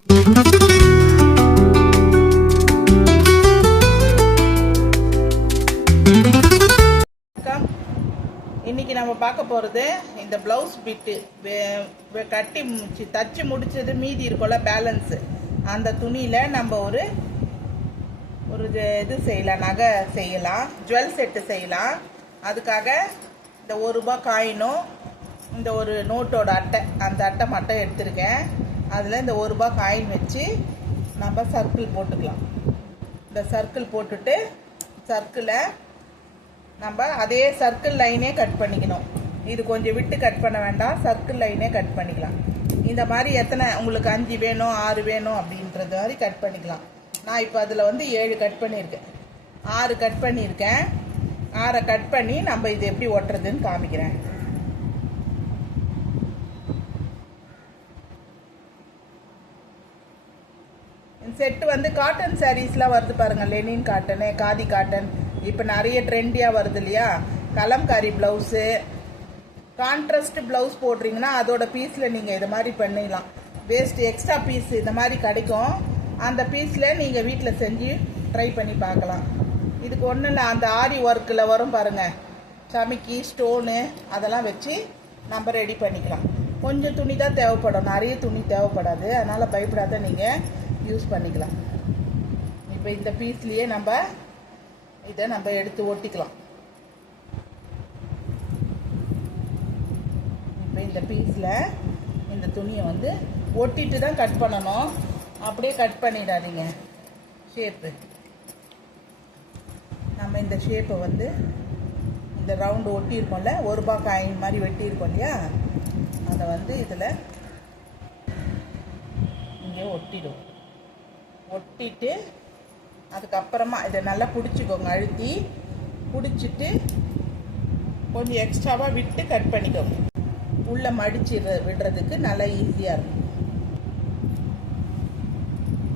இன்னைக்கு நம்ம பார்க்க போகிறது இந்த ப்ளவுஸ் பிட்டு கட்டி தச்சு முடிச்சது மீதி இருக்கும்ல பேலன்ஸு, அந்த துணியில் நம்ம ஒரு இது செய்யலாம், நகை செய்யலாம், ஜுவல் செட்டு செய்யலாம். அதுக்காக இந்த ₹1 காயினும் இந்த ஒரு நோட்டோட அட்டை, அந்த அட்டை மட்டும் எடுத்திருக்கேன். அதில் இந்த ₹1 காயின் வச்சு நம்ம சர்க்கிள் போட்டுக்கலாம். இந்த சர்க்கிள் போட்டுட்டு சர்க்கிளை நம்ம அதே சர்க்கிள் லைனே கட் பண்ணிக்கணும். இது கொஞ்சம் விட்டு கட் பண்ண வேண்டாம், சர்க்கிள் லைனே கட் பண்ணிக்கலாம். இந்த மாதிரி எத்தனை உங்களுக்கு 5 வேணும் 6 வேணும் அப்படின்றது மாதிரி கட் பண்ணிக்கலாம். நான் இப்போ அதில் 7 கட் பண்ணியிருக்கேன், 6 கட் பண்ணியிருக்கேன். 6 கட் பண்ணி நம்ம இது எப்படி ஒட்டுறதுன்னு காமிக்கிறேன். செட்டு காட்டன் சாரீஸ்லாம் வருது பாருங்கள், லெனின் காட்டனு, காதி காட்டன், இப்போ நிறைய ட்ரெண்டியாக வருது இல்லையா. கலம்காரி ப்ளவுஸு, கான்ட்ராஸ்ட் ப்ளவுஸ் போடுறீங்கன்னா அதோட பீஸில் நீங்கள் இது மாதிரி பண்ணிடலாம். வேஸ்ட் எக்ஸ்ட்ரா பீஸ் இந்த மாதிரி கிடைக்கும், அந்த பீஸில் நீங்கள் வீட்டில் செஞ்சு ட்ரை பண்ணி பார்க்கலாம். இதுக்கு ஒன்றும் இல்லை, அந்த ஆரி ஒர்க்கில் வரும் பாருங்கள், சமிக்கி ஸ்டோனு அதெல்லாம் வச்சு நம்ம ரெடி பண்ணிக்கலாம். கொஞ்சம் துணி தான் தேவைப்படும், நிறைய துணி தேவைப்படாது, அதனால் பயப்படாத, நீங்கள் யூஸ் பண்ணிக்கலாம். இப்போ இந்த பீஸ்லேயே நம்ம இதை நம்ம எடுத்து ஒட்டிக்கலாம். இப்போ இந்த பீஸில் இந்த துணியை ஒட்டிட்டு தான் கட் பண்ணணும், அப்படியே கட் பண்ணிடாதீங்க. ஷேப்பு நம்ம இந்த ஷேப்பை இந்த ரவுண்டு ஒட்டியிருக்கோம்ல, ₹1 காயின் மாதிரி வெட்டியிருக்கோம் இல்லையா, அதை இதில் இங்கே ஒட்டிடும். ஒட்டிட்டு அதுக்கப்புறமா இதை நல்லா பிடிச்சிக்கோங்க, அழுத்தி பிடிச்சிட்டு கொஞ்சம் எக்ஸ்ட்ராவாக விட்டு கட் பண்ணிக்கோங்க. உள்ளே மடிச்சு விடுறதுக்கு நல்லா ஈஸியாக இருக்கும்.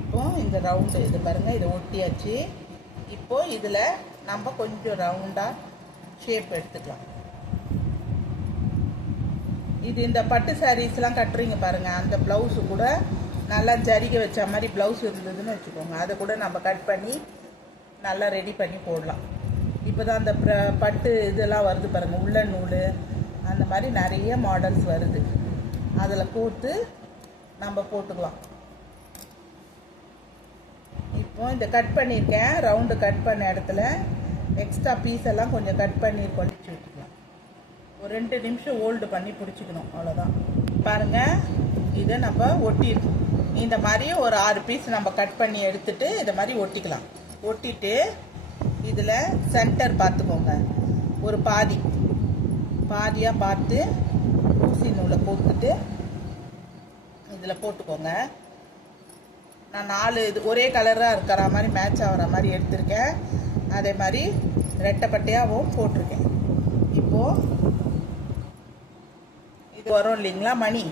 இப்போ இந்த ரவுண்டு இது பாருங்கள், இதை ஒட்டியாச்சு. இப்போ இதில் நம்ம கொஞ்சம் ரவுண்டாக ஷேப் எடுத்துக்கலாம். இது இந்த பட்டு சாரீஸ்லாம் கட்டுறீங்க பாருங்கள், அந்த ப்ளவுஸு கூட நல்லா ஜரிகை வச்ச மாதிரி ப்ளவுஸ் இருந்ததுன்னு வச்சுக்கோங்க, அதை கூட நம்ம கட் பண்ணி நல்லா ரெடி பண்ணி போடலாம். இப்போ தான் அந்த பட்டு இதெல்லாம் வருது பாருங்கள், உள்ள நூல், அந்த மாதிரி நிறைய மாடல்ஸ் வருது, அதில் போட்டு நம்ம போட்டுக்கலாம். இப்போ இந்த கட் பண்ணியிருக்கேன், ரவுண்டு கட் பண்ண இடத்துல எக்ஸ்ட்ரா பீஸ் எல்லாம் கொஞ்சம் கட் பண்ணி கொலிச்சு விட்டுக்கலாம். ஒரு 2 நிமிஷம் ஹோல்டு பண்ணி பிடிச்சிக்கணும், அவ்வளோதான். பாருங்கள், இதை நம்ம ஒட்டியிருக்கோம். இந்த மாதிரி ஒரு 6 பீஸ் நம்ம கட் பண்ணி எடுத்துட்டு இதை மாதிரி ஒட்டிக்கலாம். ஒட்டிட்டு இதில் சென்டர் பார்த்துக்கோங்க, ஒரு பாதியாக பார்த்து ஊசி நூலை போட்டுட்டு இதில் போட்டுக்கோங்க. நான் 4 இது ஒரே கலராக இருக்கிற மாதிரி மேட்ச் ஆகிற மாதிரி எடுத்திருக்கேன், அதே மாதிரி ரெட்டைப்பட்டையாகவும் போட்டிருக்கேன். இப்போது இது வரும் இல்லைங்களா மணி,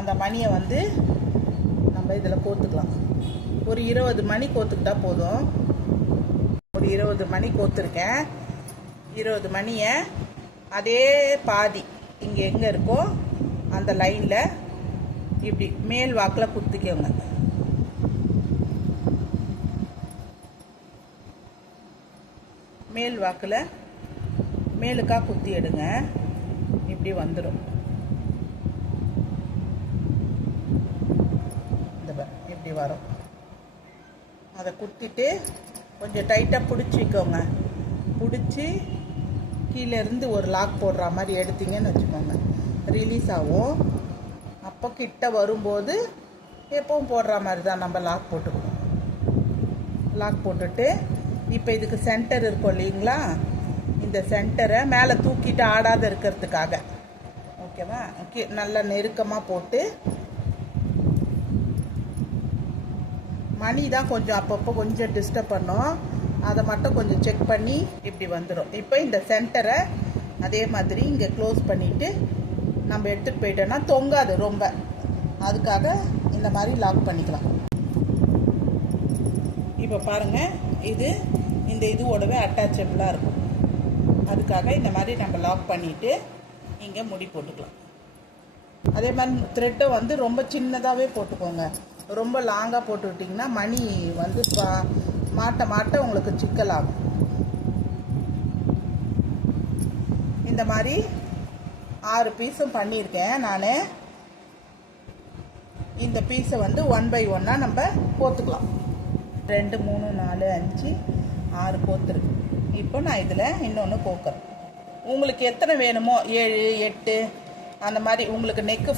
அந்த மணியை நம்ம இதில் கோத்துக்கலாம். ஒரு 20 மணி கோத்துக்கிட்டா போதும். ஒரு 20 மணி கோத்துருக்கேன். 20 மணியை அதே பாதி இங்கே எங்கே இருக்கோ அந்த லைனில் இப்படி மேல் வாக்கில் குத்திக்கோங்க. மேல் வாக்கில் மேலுக்காக குத்தி எடுங்க, இப்படி வந்துடும். இப்படி வரும். அதை குத்திட்டு கொஞ்சம் டைட்டாக பிடிச்சிக்கோங்க. பிடிச்சி கீழே இருந்து ஒரு லாக் போடுற மாதிரி எடுத்தீங்கன்னு வச்சுக்கோங்க, ரிலீஸ் ஆகும். அப்போ கிட்ட வரும்போது எப்பவும் போடுற மாதிரி தான் நம்ம லாக் போட்டுக்கணும். லாக் போட்டுட்டு இப்போ இதுக்கு சென்டர் இருக்கும் இல்லைங்களா, இந்த சென்டரை மேலே தூக்கிட்டு ஆடாத இருக்கிறதுக்காக, ஓகேவா, நல்லா நெருக்கமாக போட்டு மணி தான் கொஞ்சம் அப்பப்போ கொஞ்சம் டிஸ்டர்ப் பண்ணோம், அதை மட்டும் கொஞ்சம் செக் பண்ணி இப்படி வந்துடும். இப்போ இந்த சென்டரை அதே மாதிரி இங்கே க்ளோஸ் பண்ணிவிட்டு நம்ம எடுத்துகிட்டு போயிட்டோன்னா தொங்காது ரொம்ப, அதுக்காக இந்த மாதிரி லாக் பண்ணிக்கலாம். இப்போ பாருங்கள், இது இந்த இதுவோடவே அட்டாச்சபிளாக இருக்கும், அதுக்காக இந்த மாதிரி நம்ம லாக் பண்ணிவிட்டு இங்கே முடி போட்டுக்கலாம். அதே மாதிரி த்ரெட்டை ரொம்ப சின்னதாகவே போட்டுக்கோங்க, ரொம்ப லாங்காக போட்டு விட்டிங்கன்னா மணி வந்து மாட்ட மாட்ட உங்களுக்கு சிக்கலாகும். இந்த மாதிரி 6 பீஸும் பண்ணியிருக்கேன் நான். இந்த பீஸை வந்து 1 by 1 நம்ம கோத்துக்கலாம். 2 3 4 5 6 கோத்துருக்கு. இப்போ நான் இதில் இன்னொன்று கோக்குறேன். உங்களுக்கு எத்தனை வேணுமோ 7 8 அந்த மாதிரி உங்களுக்கு நெக்கு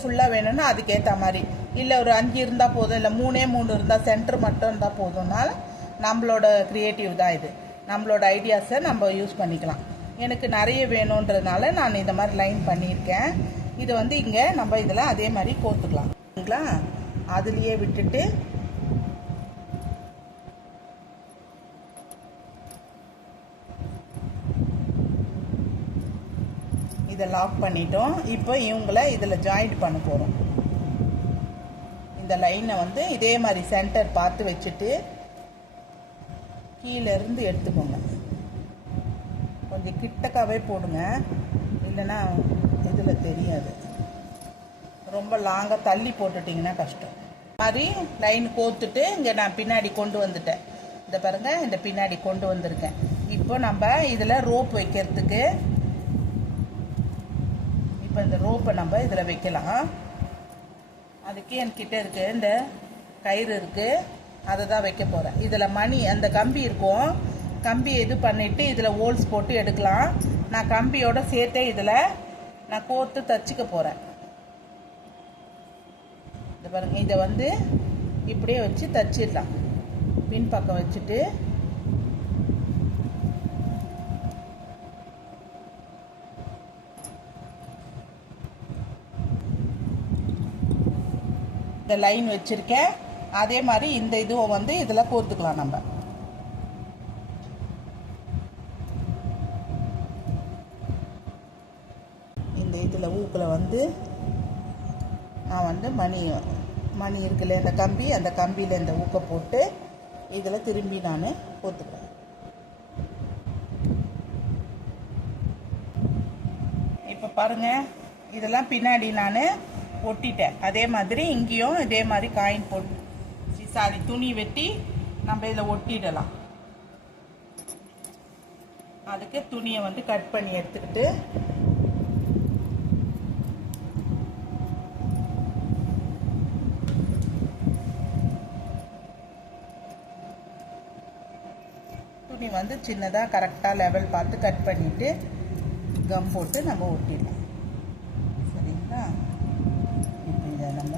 ஃபுல்லாக வேணும்னா அதுக்கேற்ற மாதிரி. இல்லை ஒரு 5 இருந்தால் போதும், இல்லை 3 இருந்தால் சென்டர் மட்டும் இருந்தால் போதும்னால நம்மளோட க்ரியேட்டிவ் தான் இது. நம்மளோட ஐடியாஸை நம்ம யூஸ் பண்ணிக்கலாம். எனக்கு நிறைய வேணுன்றதுனால நான் இந்த மாதிரி லைன் பண்ணியிருக்கேன். இது வந்து இங்கே நம்ம இதில் அதே மாதிரி கோத்துக்கலாம். சரிங்களா? அதுலேயே விட்டுட்டு இதை லாக் பண்ணிட்டோம். இப்போ இவங்கள இதில் ஜாயிண்ட் பண்ண போகிறோம். இந்த லைனை வந்து இதே மாதிரி சென்டர் பார்த்து வச்சுட்டு கீழேருந்து எடுத்துக்கோங்க. கொஞ்சம் கிட்டக்காவே போடுங்க, இல்லைன்னா இதில் தெரியாது. ரொம்ப லாங்காக தள்ளி போட்டுட்டிங்கன்னா கஷ்டம். மாதிரி லைன் கோத்துட்டு இங்கே நான் பின்னாடி கொண்டு வந்துட்டேன். இந்த பாருங்கள், இந்த பின்னாடி கொண்டு வந்திருக்கேன். இப்போ நம்ம இதில் ரோப் வைக்கிறதுக்கு இப்போ இந்த ரோப்பை நம்ம இதில் வைக்கலாம். அதுக்கு என்கிட்ட இருக்குது, இந்த கயிறு இருக்குது, அதை தான் வைக்க போகிறேன். இதில் மணி அந்த கம்பி இருக்கும், கம்பி இது பண்ணிவிட்டு இதில் ஹோல்ஸ் போட்டு எடுக்கலாம். நான் கம்பியோட சேர்த்தே இதில் நான் கோர்த்து தச்சுக்க போகிறேன். இந்த பாருங்கள், இதை வந்து இப்படியே வச்சு தச்சிடலாம். பின் பக்கம் வச்சுட்டு இந்த லைன் வச்சுருக்கேன். அதே மாதிரி இந்த இதுவும் வந்து இதில் கோர்த்துக்கலாம். நம்ம இந்த இதில் ஊக்கில் வந்து நான் வந்து மணி இருக்குல்ல, இந்த கம்பி, அந்த கம்பியில் இந்த ஊக்கை போட்டு இதில் திரும்பி நான் கோர்த்துக்கிறேன். இப்போ பாருங்கள், இதெல்லாம் பின்னாடி நான் ஒட்டிட்டேன். அதே மாதிரி இங்கேயும் இதே மாதிரி காயின் போட்டு துணி வெட்டி நம்ம இதில் ஒட்டிடலாம். அதுக்கு துணியை வந்து கட் பண்ணி எடுத்துக்கிட்டு துணி வந்து சின்னதாக கரெக்டாக லெவல் பார்த்து கட் பண்ணிவிட்டு கம் போட்டு நம்ம ஒட்டிடலாம். சரிங்களா? இப்போ இதை நம்ம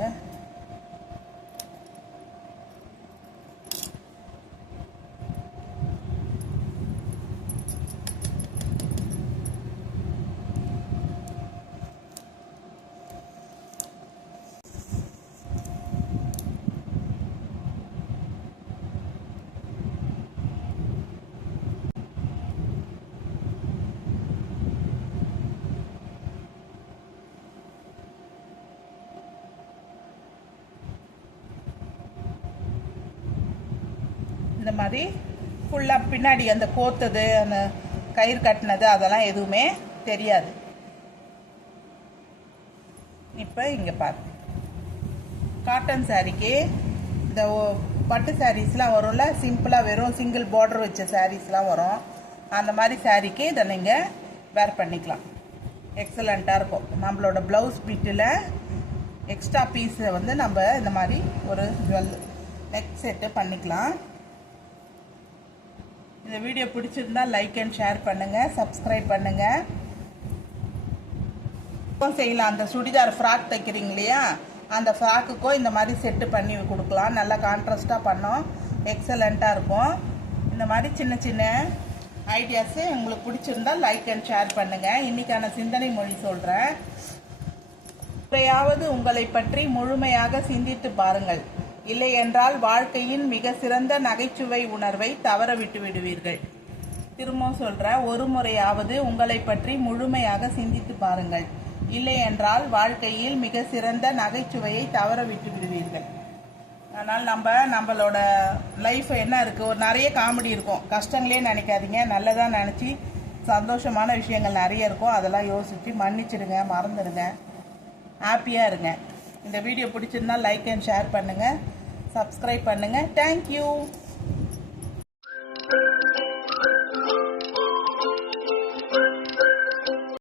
இந்த மாதிரி ஃபுல்லாக பின்னாடி அந்த கோத்தது, அந்த கயிறு கட்டினது அதெல்லாம் எதுவுமே தெரியாது. இப்போ இங்கே பாருங்க, காட்டன் சாரீக்கு இந்த பட்டு சாரீஸ்லாம் வரும்ல, சிம்பிளாக வெறும் சிங்கிள் பார்டர் வச்ச சாரீஸ்லாம் வரும். அந்த மாதிரி சாரீக்கு இதை நீங்கள் வேர் பண்ணிக்கலாம். எக்ஸலண்ட்டாக இருக்கும். நம்மளோட ப்ளவுஸ் பிட்டில் எக்ஸ்ட்ரா பீஸை வந்து நம்ம இந்த மாதிரி ஒரு ஜுவல் நெக் செட்டு பண்ணிக்கலாம். இந்த வீடியோ பிடிச்சிருந்தா லைக் அண்ட் ஷேர் பண்ணுங்கள், சப்ஸ்கிரைப் பண்ணுங்கள். செய்யலாம். அந்த சுடிதார் ஃப்ராக் தைக்கிறீங்க இல்லையா, அந்த ஃப்ராக்குக்கும் இந்த மாதிரி செட்டு பண்ணி கொடுக்கலாம். நல்லா கான்ட்ராஸ்டாக பண்ணோம், எக்ஸலண்ட்டாக இருக்கும். இந்த மாதிரி சின்ன சின்ன ஐடியாஸு உங்களுக்கு பிடிச்சிருந்தா லைக் அண்ட் ஷேர் பண்ணுங்கள். இன்றைக்கான சிந்தனை மொழி சொல்கிறேன். எப்பயாவது உங்களை பற்றி முழுமையாக சிந்தித்து பாருங்கள். இல்லை என்றால் வாழ்க்கையின் மிக சிறந்த நகைச்சுவை உணர்வை தவற விட்டு விடுவீர்கள். திரும்பவும் சொல்கிறேன், ஒரு முறையாவது உங்களை பற்றி முழுமையாக சிந்தித்து பாருங்கள். இல்லை என்றால் வாழ்க்கையில் மிக சிறந்த நகைச்சுவையை தவற விட்டு விடுவீர்கள். அதனால் நம்மளோட லைஃப் என்ன இருக்குது, நிறைய காமெடி இருக்கும். கஷ்டங்களே நினைக்காதீங்க, நல்லதாக நினச்சி சந்தோஷமான விஷயங்கள் நிறைய இருக்கும். அதெல்லாம் யோசித்து மன்னிச்சிடுங்க, மறந்துடுங்க, ஹாப்பியாக இருங்க. இந்த வீடியோ பிடிச்சிருந்தா லைக் அண்ட் ஷேர் பண்ணுங்கள், சப்ஸ்கிரைப் பண்ணுங்கள். தேங்க்யூ.